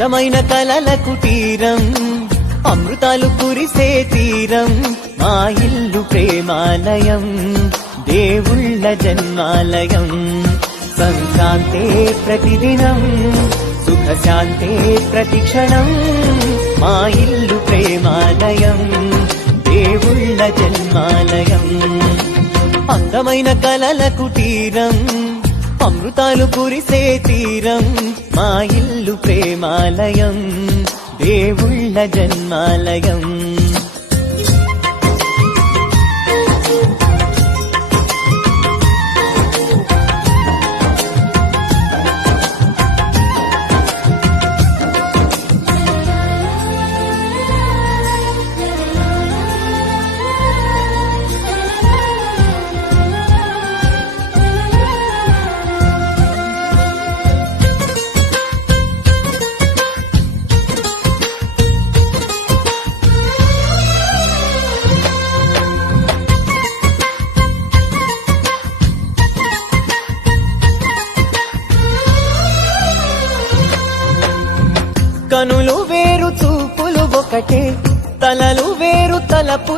అందమైన కలల కుటీరం, అమృతాలు కురిసే తీరం, మా ఇల్లు ప్రేమాలయం, దేవుళ్ళ జన్మాలయం. సంక్రాంతే ప్రతిదినం, సుఖశాంతే ప్రతిక్షణం, మా ఇల్లు ప్రేమాలయం, దేవుళ్ళ జన్మాలయం. అందమైన కలల కుటీరం, అమృతాలు కురిసే తీరం, మా ఇల్లు ప్రేమాలయం, దేవుళ్ళ జన్మాలయం. కనులు వేరు చూపులు ఒకటే, తలలు వేరు తలపు